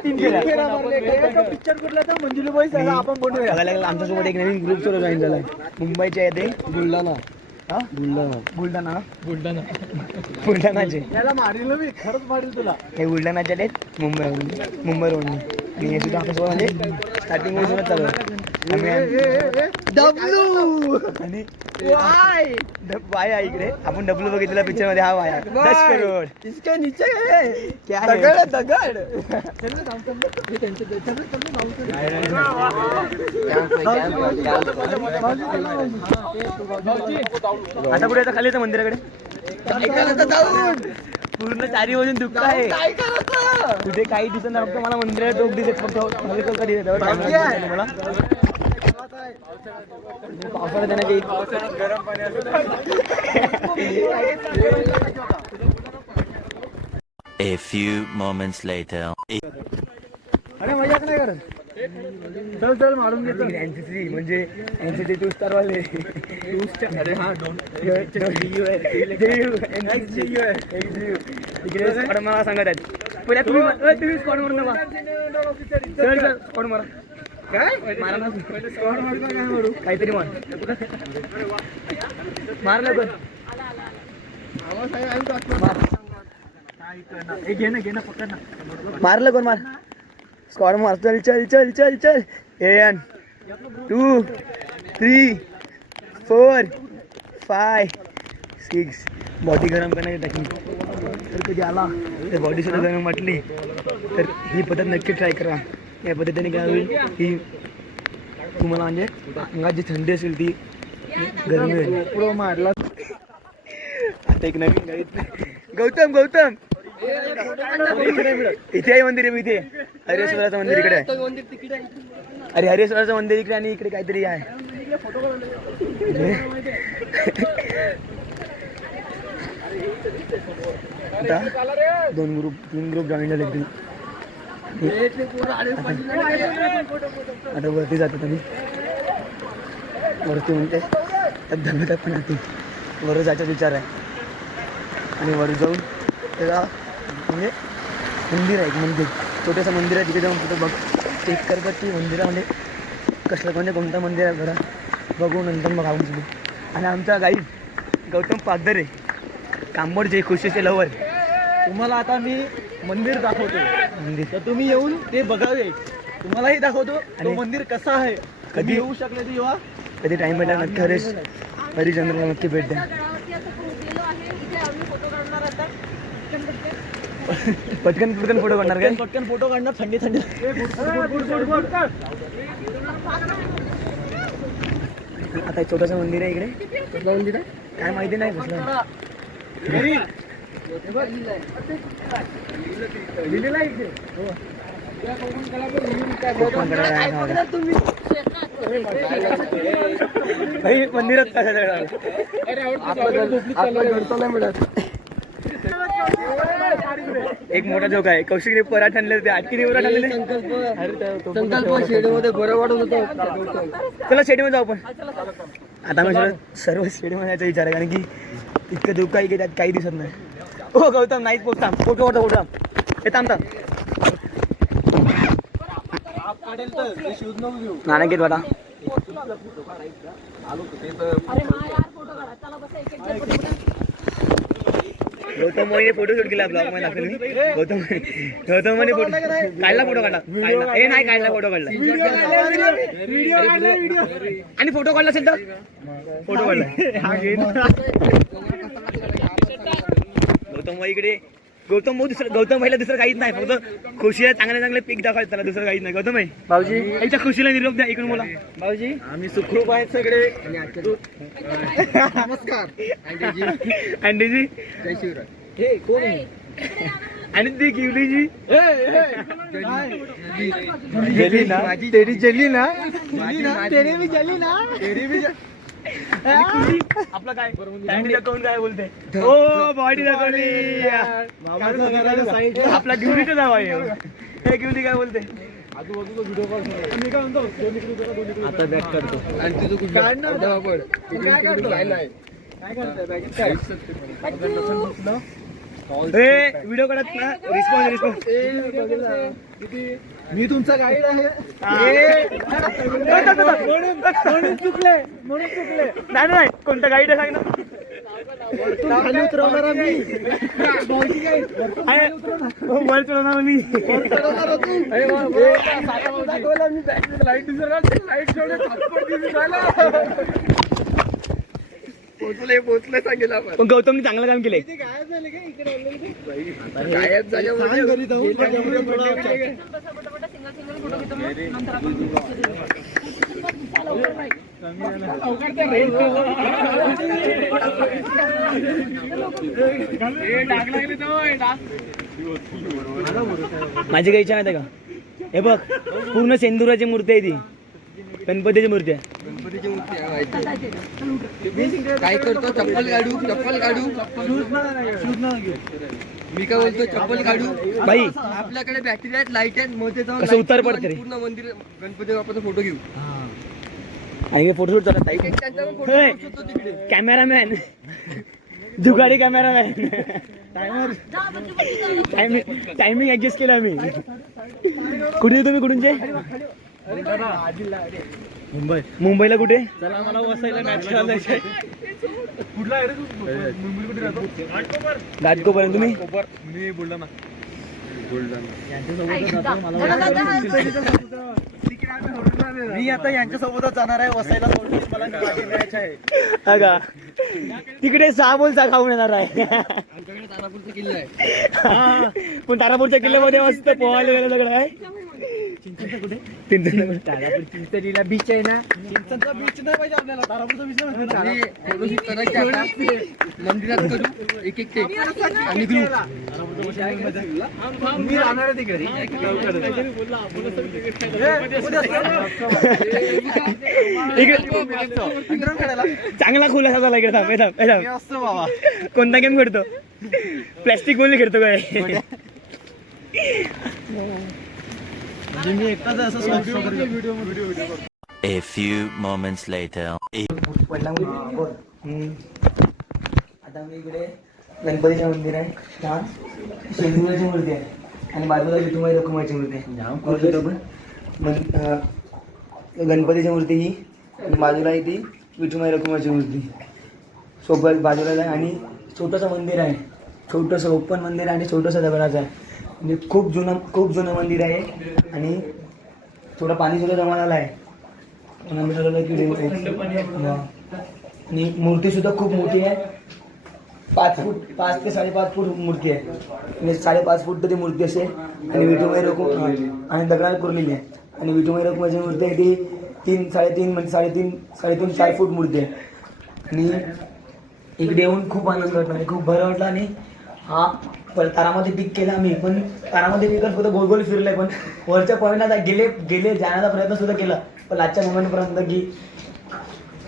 पिक्चर कुठला तर मंजुलीबाई सगळं आपण बनवूया. बघायला लागलं आमच्यासोबत एक नवीन ग्रुप सुरू जॉईन झालाय. मुंबईचे आहे ते बुलढाणा हा बुलढाणा बुलढाणाचे. याला मारील मी, खरंच मारील तुला. हे बुलढाणाचे आहेत मुंबईवरून आणि हे सुद्धा आपल्यासोबत म्हणजे स्टार्टिंग पासूनच चालू आहे. डब्ल्यू आणि वाय आहे इकडे. आपण डब्ल्यू बघितलेला पिक्चर मध्ये हा वाय आहे. 10 करोड इसके नीचे है क्या है? दगड. आता कुठे खाली येतं मंदिराकडे? काय करायचं जाऊन? पूर्ण चारी बाजून दुःख आहे. काय करायचं? कुठे काही दिसत नाही, फक्त मला मंदिरात डोक दिसत फक्त. कधी मला पावसाळ्यात येण्याची A few moments later. अरे मजाक नाही करत. चल मारून घेतो. एनसीसी म्हणजे एनसीसी 2 स्टार वाले. अरे हा इकडे स्क्वॉड मला सांगत आहेत. पहिल्या तुम्ही स्क्वॉड मारून नवा स्क्वॉड मारा. काय मारा ना स्क्वॉड मारतो काय मारू? काहीतरी मार मार लवकर. घे ना पकड ना. मारलं कोण? मार स्क्वॉड मार. चल चल चल चल चल. 1 2 3 4 5 6. बॉडी गरम करण्याची टेक्निक. तर कधी आला तर बॉडी सुद्धा गरम वाटली तर ही पद्धत नक्की ट्राय करा. या पद्धतीने काय होईल की तुम्हाला म्हणजे अंगात जी थंडी असेल ती गरमी होईल. पुढं मारला. आता एक नवीन गाईत गौतम इथे आहे मंदिर आहे. इथे हरेश्वराचं मंदिर इकडे आहे. अरे हरेश्वराचं मंदिर इकडे आणि इकडे काहीतरी आहे. आता 2 ग्रुप जॉईन झाले. आता वरती जातात आम्ही. वरती म्हणते धबधबा पण आधी वर जायचा विचार आहे आणि वर जाऊन त्याला म्हणजे मंदिर आहे. एक मंदिर छोटंसं मंदिर आहे. तिथे जाऊन तिथं बघ चेक करतात की मंदिरामध्ये कसलं म्हणजे कोणतं मंदिर आहे बरं बघून नंतर मग आवून सुरू. आणि आमचा गाईड गौतम पागदरे कांबोडचे खुशीचे लवर. तुम्हाला आता मी मंदिर दाखवतो. मंदिर तर तुम्ही येऊन ते बघावे. तुम्हालाही दाखवतो तो मंदिर कसा आहे. कधी येऊ शकले तर येवा. कधी टाईम भेटला नक्की हरिश्चंद्रला नक्की भेट द्या. पटकन फोटो काढणार काय? पटकन फोटो काढणार. थंडी आता एक छोटंसं मंदिर आहे इकडे. कसलं मंदिर आहे काय माहिती नाही कसलं. लिहिलेलं आहे इथे. मंदिरात काय एक मोठा जोक आहे. कौशिकने पराठ आणले होते. आटकीने पराठ आणलेले. संकल्प शेडीमध्ये बरं वाटत होतं. चला शेडीमध्ये जाऊ आपण. आता मी सर्व शेडीमध्ये जायचा विचार आहे कारण की इतकं धोका आहे की त्यात काही दिसत नाही. हो गौतम नाहीच पोचता. फोटो हे थांब. नाणकेत वाटा गौतम मोहिने फोटो शूट केला ब्लॉग मध्ये दाखवलं मी. गौतम मोहिने फोटो काढला फोटो काढला हे नाही काढला फोटो काढला आणि फोटो काढला असेल तर फोटो काढला गौतम भाई इकडे गौतम भाईला दुसरं काहीच नाही फक्त खुशीला चांगले पीक दाखवायचं त्याला दुसरं काहीच नाही गौतम भाई भाऊजी एकच्या खुशीला निरोप द्या इकडून बोला भाऊजी आम्ही सुखरूप आहेत सगळे नमस्कार अँडीजी जय शिवराय हे कोण आहे आणि ती किवलीजी जली ना तेरी जली ना तेरी भी जली ना तेरी भी आपला काय दांडी दाखवून काय बोलते हो बॉडी दाखवली आपला गिवलीचं नाव आहे हे गिवली काय बोलते आता बॅक करतो आणि तुझं कुठं काय करतो व्हिडिओ काढत ना रिस्पॉन्स मी तुमचा गाईड आहे म्हणून चुकले नाही कोणता गाईड आहे सांग ना खाली उतरवणारा मी वर चढवणार मी पोचले सांगेल आपण पण गौतमने चांगलं काम केलंय गायब झाले का इकडे गायब झाल्यामुळे माझी काही इच्छा माहिती का हे बघ पूर्ण सेंदुराची मूर्ती आहे ती गणपतीची मूर्ती आहे गणपतीची मूर्ती आहे. काय करतो चप्पल काढू मी काय बोलतो चप्पल काढू बाई आपल्याकडे बॅटरी आहेत लाईट आहेत मध्ये जाऊन कसं light उतार घेऊ पडते रे. आणि पूर्ण मंदिर गणपती बाप्पाचा फोटो घेऊ आणि फोटोशूट चालत त्यांचा पण photo shoot होतो तिकडे cameraman Jugadi cameraman timing adjust केला मी कुठे तुम्ही कुठूनचे मुंबईला कुठे चला मला वसायला मॅच खेळायला जायचंय कुठला आहे रे तू मुंबई कुठे राहतो घाटकोपर्यंत तुम्ही मी बुलढाणा मी आता यांच्यासोबतच जाणार आहे वसायला मला मॅच आहे हा का तिकडे 6 बोल खाऊन येणार आहे आमच्याकडे तारापूरचा किल्ला आहे पण तारापूरच्या किल्ल्यामध्ये मस्त पोहायला गेलं सगळं आहे चिंचणीला बीच आहे ना चिंचणचा बीच नाही पाहिजे आपल्याला तारापूरचा बीच नाही फोटोशूट करायचे आता मंदिरात करू एक टेक आणि ग्रुप मी राहणार आहे तिकडे चांगला खुलासा झाला इकडे थांब असतो बाबा कोणता गेम खेळतो प्लॅस्टिक गोल खेळतो काय मी एकटाच असं A few moments later. आता मी इकडे गणपतीचं मंदिर आहे छान शेंदुराची मूर्ती आहे आणि बाजूला विठुमाई रखुमाईची मूर्ती आहे गणपतीची मूर्ती ही आणि बाजूला आहे ती विठुमाई रखुमाईची मूर्ती सोबत बाजूला आहे आणि छोटंसं मंदिर आहे छोटंसं ओपन मंदिर आहे आणि छोटंसं दगडाचं आहे म्हणजे खूप जुनं मंदिर आहे आणि थोडं पाणी सुद्धा जमा झालं आहे आणि मूर्ती सुद्धा खूप मोठी आहे 5 ते 5.5 फूट मूर्ती आहे म्हणजे 5.5 फूट तर ती मूर्ती असेल आणि विठुमाई रखुमाई आणि दगडाने कोरलेली आहे आणि विठुमाई रखुमाईची मूर्ती आहे ती 3-3.5 फूट मूर्ती आहे आणि इकडे येऊन खूप आनंद वाटला आणि खूप बरं वाटलं आणि हा पण तारामध्ये पिक केला आम्ही पण तारामध्ये पिकत फक्त गोल फिरलाय पण वरच्या पॉईंटला गेले जाण्याचा प्रयत्न सुद्धा केला पण आजच्या मोमेंटपर्यंत की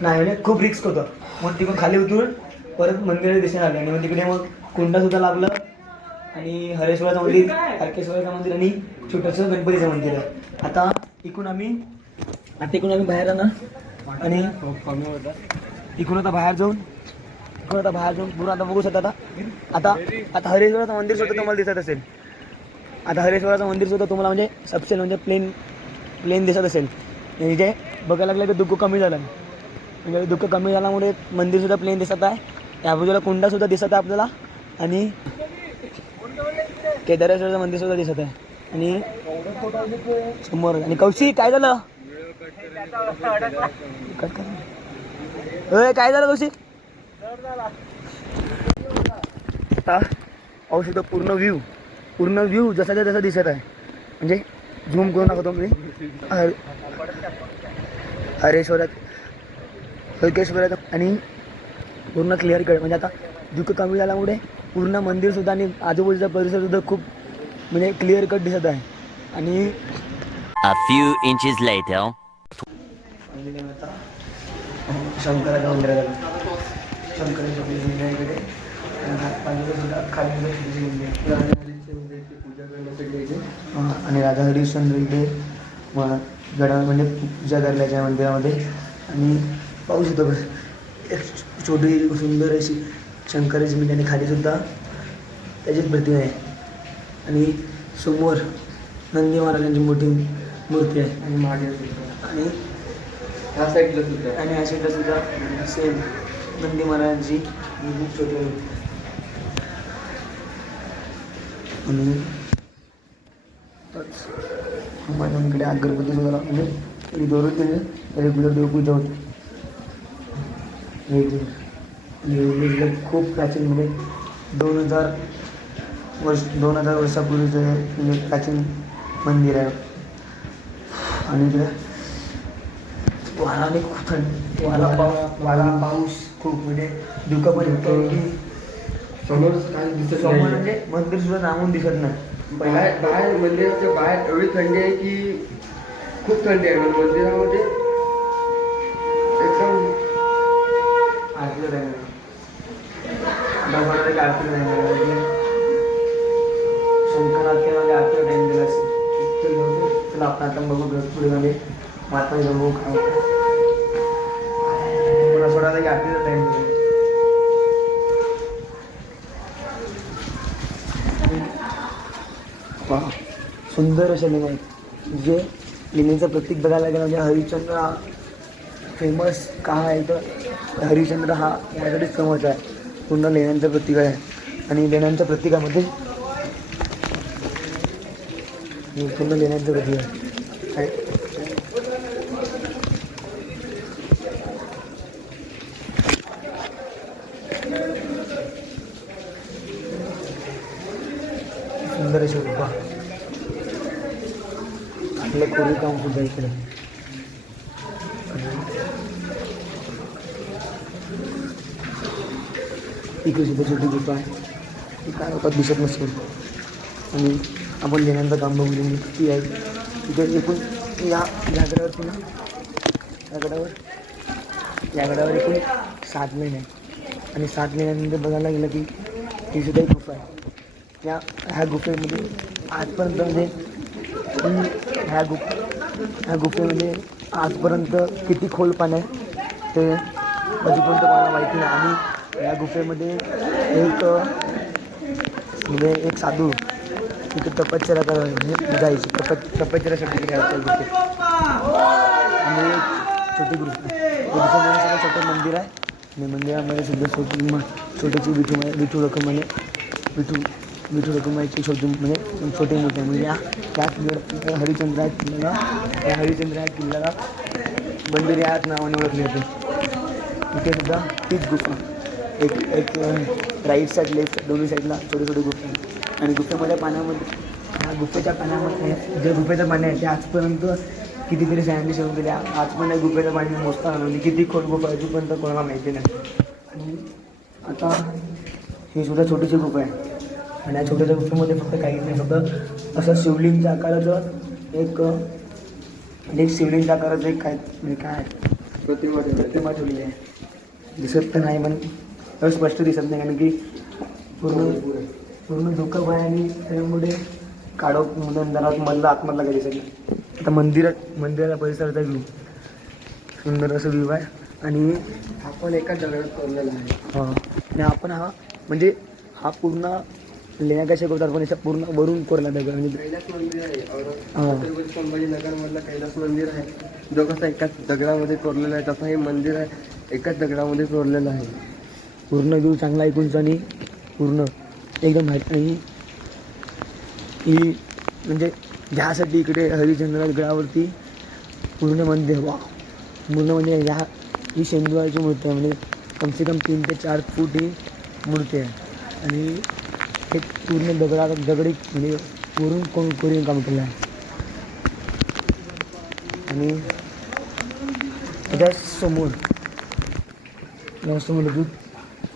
नाही म्हणजे खूप रिस्क होतं मग तिकडून खाली उतरून परत मंदिराच्या दिशेने आले आणि मग तिकडे मग कुंडा सुद्धा लागलं आणि हरेश्वराचं मंदिर तारकेश्वराचं मंदिर आणि छोटंसं गणपतीचं मंदिर आहे आता इकडून आम्ही बाहेर जाणार आणि इकडून आता बाहेर जाऊन पूर्ण आता बघू शकता आता हरेश्वराचं मंदिर सुद्धा तुम्हाला दिसत असेल आता हरेश्वराचं मंदिर सुद्धा तुम्हाला म्हणजे सबसेल म्हणजे प्लेन प्लेन दिसत असेल आणि इथे बघायला लागलं की धुकं कमी झालं म्हणजे धुकं कमी झाल्यामुळे मंदिरसुद्धा प्लेन दिसत आहे. त्या बाजूला कुंडासुद्धा दिसत आहे आपल्याला आणि केदारेश्वरचं मंदिरसुद्धा दिसत आहे आणि समोर आणि कौशिक काय झालं काय झालं कौशिक आता पाहू शकतो पूर्ण व्ह्यू जसाच्या तसा दिसत आहे म्हणजे झूम करून दाखवतो मी हरेश्वरात आणि पूर्ण क्लिअर कट म्हणजे आता धुकं कमी झाल्यामुळे पूर्ण मंदिरसुद्धा आणि आजूबाजूचा परिसरसुद्धा खूप म्हणजे क्लिअर कट दिसत आहे आणि A few inches later. शंकराच्या मंदिरात शंकराच्या मंदिराकडे खाली आणि राजा हरिश्चंद्र इथे गडा म्हणजे पूजा करण्याच्या मंदिरामध्ये आणि पाहू शकतो एक छोटी सुंदर अशी शंकराची मंदिर आणि खालीसुद्धा त्याचीच प्रतिमा आहे आणि समोर नंदी महाराजांची मोठी मूर्ती आहे आणि मागे आणि ह्या साईडला सुद्धा सेम नंदी महाराजांची खूप छोटी मूर्ती आणि माझ्याकडे अगरबत्ती सुद्धा म्हणजे दररोज रेग्युलर देवपूजा होते खूप प्राचीन म्हणजे 2000 वर्षापूर्वीचं म्हणजे प्राचीन मंदिर आहे आणि इकडे वाराने खूप थंड वारा पाऊस खूप म्हणजे धुकं पण येतो की समोर काय दिसत समोर म्हणजे मंदिर सुद्धा लांबून दिसत नाही बाहेर मंदिराच्या बाहेर एवढी थंडी आहे की खूप थंडी आहे मंदिरामध्ये एकदम आरतीला टाईम आरतीला टाईम शंकराच्या आरतीला टाईम दिला असेल चला आपण आता बघू पुढे मध्ये महात्मा बघू काय थोडा आरतीला टाईम दिला सुंदर असे लेणी आहेत जे लेणीचं प्रतीक बघायला गेलं म्हणजे हरिश्चंद्र हा फेमस का आहे तर हरिश्चंद्र हा यासाठीच फेमस आहे पूर्ण लेण्यांचं प्रतीक आहे आणि लेण्यांच्या प्रतीकामध्ये पूर्ण लेण्यांचं प्रतीक आहे सुंदर अशी रूपा आपलं कोरी काम सुद्धा इकडे इकडे सुद्धा छोटी गुफा आहे ती काय होतात दिसत नसेल आणि आपण लेण्यांचं काम बघू किती आहे तिथे एकूण या गडावरती ना या गडावर एकूण 7 लेण्या आहे आणि 7 लेण्यांमध्ये बघायला गेलं की ही सुद्धा एक गुफा आहे ह्या गुफेमध्ये आजपर्यंत म्हणजे ह्या गुफेमध्ये आजपर्यंत किती खोल पाणी आहे ते अजूनपर्यंत मला माहिती नाही आणि या गुफेमध्ये एक साधू तिथे तपश्चर्या म्हणजे जायची तपश्चर्यासाठी घ्यायचं गुफेत आणि एक छोटी गुफेमध्ये सगळं छोटं मंदिर आहे आणि मंदिरामध्ये सुद्धा छोटीशी विठू रखुमाईची छोटी म्हणजे छोटी मूर्ती आहे म्हणजे त्या हरिश्चंद्र किल्ल्याला बंदर याच नावाने ओळखले होते इथे सुद्धा तीच गुफा एक राईट साईड लेफ्ट दोन्ही साईडला छोटे गुफा आणि गुफेच्या पाण्यामध्ये जे गुफेचं पाणी आहे ते आजपर्यंत कितीतरी सायंटिस्ट येऊन गेले आज पण या गुफेचं पाणी मोजता म्हणजे किती खोल गुफा आहे पण कोणाला माहिती नाही आणि आता ही सुद्धा छोटीशी गुफा आहे आणि या छोट्याच्या गुफेमध्ये फक्त काहीच नाही फक्त असं शिवलिंगच्या आकाराचं एक शिवलिंगच्या आकाराचं एक काय प्रतिमा ठेवलेली आहे दिसत तर नाही पण स्पष्ट दिसत नाही कारण की पूर्ण धुकं आहे आणि त्यामुळे काढो मंदिरात मधला आतमधला काही दिसत नाही आता मंदिराच्या परिसराचा व्ह्यू सुंदर असं व्ह्यू आहे आणि आपण एका दगडात कोरलेला आहे हां आणि आपण म्हणजे हा पूर्ण लेण्या कशा करतात पण याच्या पूर्ण वरून कोरला दगड म्हणजे कैलास मंदिर आहे छत्रपती संभाजीनगर मधलं कैलास मंदिर आहे जो कसं एकाच दगडामध्ये कोरलेला आहे तसं हे मंदिर आहे एकाच दगडामध्ये कोरलेलं आहे. पूर्ण व्ह्यू चांगला ऐकूनचा आणि पूर्ण एकदम माहीत नाही ही म्हणजे ह्यासाठी इकडे हरिश्चंद्र गडावरती पूर्ण मंदिर वा पूर्ण म्हणजे ह्या ही शेंदुराची मूर्ती आहे म्हणजे कमसे कम 3 ते 4 फूट ही मूर्ती आहे आणि हे पूर्ण दगडी म्हणजे पूर्ण कोरीव काम केलं आहे आणि त्याच्या समोर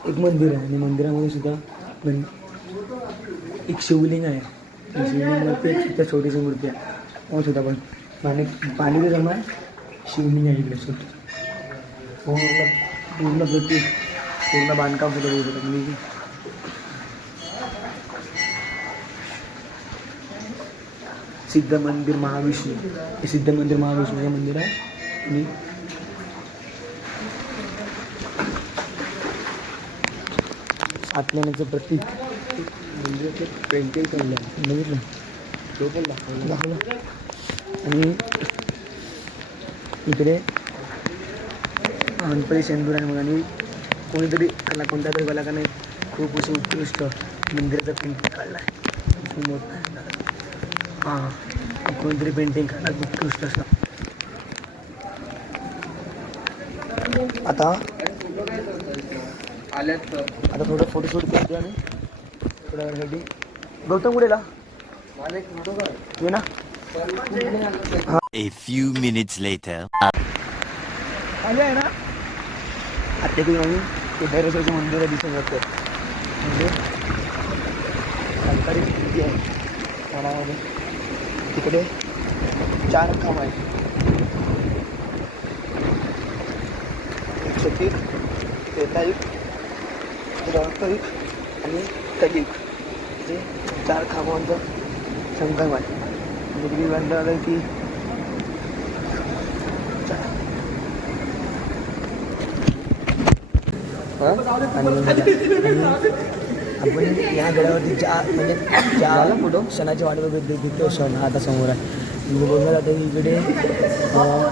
एक मंदिर आहे आणि मंदिरामध्ये सुद्धा एक शिवलिंग आहे शिवलिंगावरती एक सुद्धा छोटीशी मूर्ती आहे हो सुद्धा पण पाणी जमा आहे शिवलिंग आहे इकडे छोटी पूर्ण पूर्ण बांधकाम सुद्धा बघू शकतो मी सिद्ध मंदिर महाविष्णू हे सिद्ध मंदिर महाविष्णू हे मंदिर आहे आणि आत्मनाचं प्रतीक म्हणजे पेंटिंग चाललं आहे बघितलं तो पण दाखवलं आणि इकडे गणपती शेंदूर आहे मग आणि कोणीतरी कोणत्या तरी कलाकाराने खूप असं उत्कृष्ट मंदिराचं पेंटिंग काढलं आहे समोर हां कोणीतरी पेंटिंग काढलं उत्कृष्ट असं आता थोडं फोटोशूट करतो आणि थोड्या वेळासाठी गौतम कुठेला माझा एक फोटो काढ ना A few minutes later. आले आहे ना आता तिकडे आम्ही ते भैरवेश्वरचं मंदिर दिसून जातं म्हणजे सरकारी स्थिती आहे त्यामध्ये तिकडे 4 खांब आहेत एक सतीक त्रेतायुग द्वापरयुग आणि कलियुग हे 4 खांबांचं संगम आहे म्हणजे तुम्ही म्हणता आलं की आपण या गडावरती ज्या फोटो क्षणाची वाट बघतो क्षण आता समोर आहे म्हणजे बोललं जातं की इकडे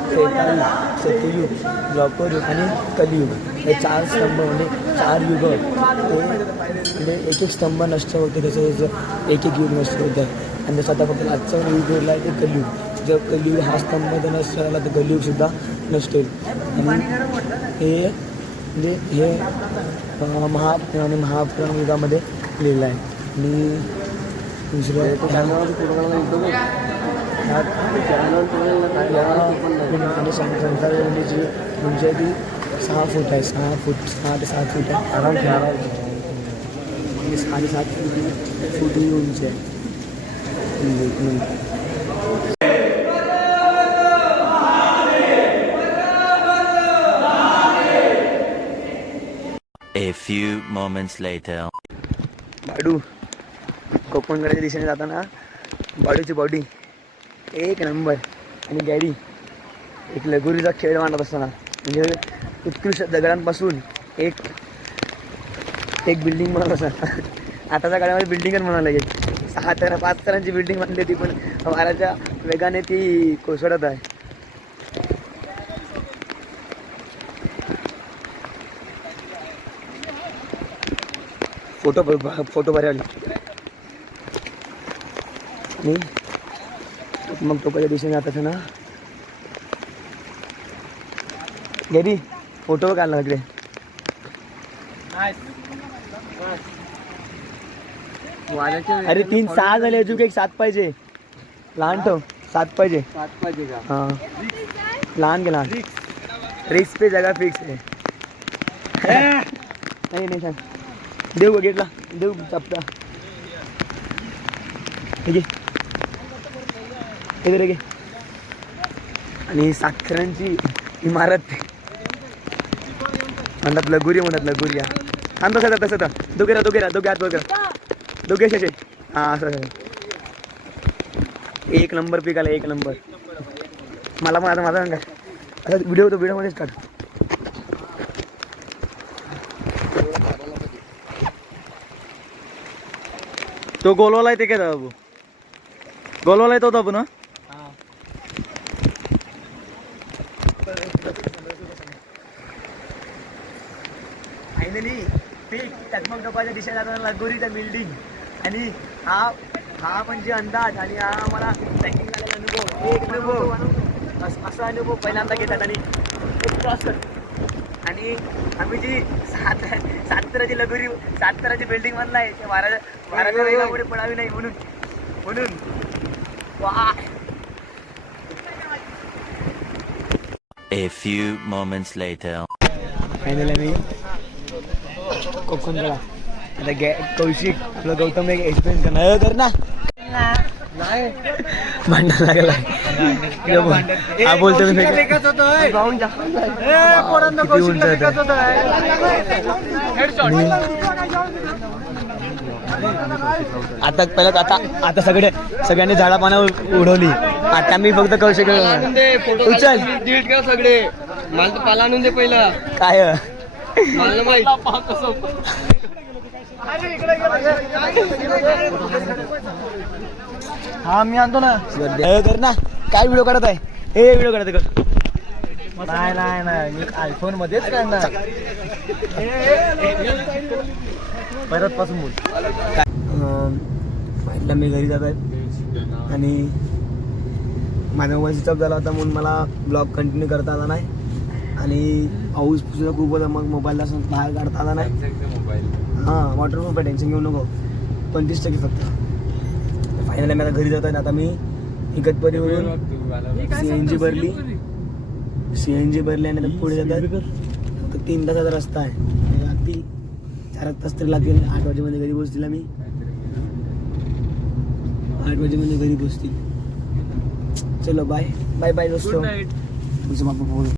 त्रेतायुग सत्ययुग द्वापरयुग आणि कलियुग हे 4 स्तंभ म्हणजे 4 युग ते म्हणजे एक स्तंभ नष्ट होते तसं तसं एक युग नष्ट होतं आणि जसं आता फक्त आजचा युग उरला आहे ते कलियुग जर कलियुग हा स्तंभ जर नष्ट झाला तर कलियुगसुद्धा नष्ट होईल आणि हे म्हणजे हे महापुराण युगामध्ये लिहिलं आहे आणि दुसरं आणि संताची म्हणजे ती 6 फूट आहे 6 ते 7 फूट आहे आराम 6 ते 7 फूट ही उंची आहे A few moments later. बाडू कोकणगडाच्या दिशेने जाताना बाडूची बॉडी एक नंबर आणि गॅडी एक लगोरीचा खेळ मांडत असताना म्हणजे उत्कृष्ट दगडांपासून एक बिल्डिंग बनवत असताना आताच्या काळामध्ये बिल्डिंगच म्हणायला लागेल 6 ते 5 तरांची बिल्डिंग बांधली ती पण वाऱ्याच्या वेगाने ती कोसळत आहे फोटो बरे आले आणि मग टोकाच्या दिशेने जात असं ना गेली फोटो काढला इकडे अरे 3 6 झाले अजून एक 7 पाहिजे लहान ठेव 7 पाहिजे का हां लहान के लहान रिक्स पे जगह फिक्स आहे नाही सांग देऊ बघितला देऊ चपटा ठीक आहे इकडे घे आणि साखरांची इमारत म्हणतात लगोरी लगोरी आणि तसं दोघे हात बघा दोघे असे हां असं एक नंबर पीक आला 1 नंबर मला पण आता माझा सांगा आता व्हिडिओमध्येच काढ तो गोलवाला आहे ते काय बाबू गोलवाला येतो होता आपण हा? फायनली पीक टकमक टोकाच्या दिशेला जाताना लगोरीचा बिल्डिंग आणि हा म्हणजे अंदाज आणि हा आम्हाला ट्रॅकिंग झालेला अनुभव एक अनुभव असा अनुभव पहिल्यांदा घेतात आणि एक क्रॉस करतो आणि आम्ही जी सातराची लगोरी सातराची बिल्डिंग मधला आहे ते वाराच्या वेगामुळे पडावी नाही म्हणून वा A few moments later. Finally आम्ही कोकणला आता कौशिक आपलं गौतम एक एक्सपिरियन्स करणार ना भांडण लागला हा बोलतो मी आता पहिलं आता सगळ्यांनी झाडा पाना उडवली आता मी फक्त कौशिक उचल डिलीट कर सगळे मला तर पाला आणून दे पहिला काय मला माहित हा मी आणतो ना कर ना काय व्हिडिओ काढत आहे हे व्हिडिओ काढत कर नाही मी आयफोन मध्येच काढणार परत पासून बोल फायनला मी घरी जात आहे आणि माझा मोबाईल स्विच ऑफ झाला होता म्हणून मला ब्लॉग कंटिन्यू करता आला नाही आणि पाऊस सुद्धा खूप होता मग मोबाईलला बाहेर काढता आला नाही हां वॉटरप्रूफ आहे टेन्शन घेऊ नको 25% फक्त फायनली मी आता घरी जात आहे आता मी इगतपुरीवरून सीएनजी भरली आणि आता पुढे जातात फक्त 3 तासाचा रस्ता आहे लागतील 4 तास तरी लागतील 8 वाजेमध्ये घरी पोहोचतील आम्ही 8 वाजेमध्ये घरी पोहोचतील चलो बाय बाय बाय दोस्तों तुमचं बाबा बोल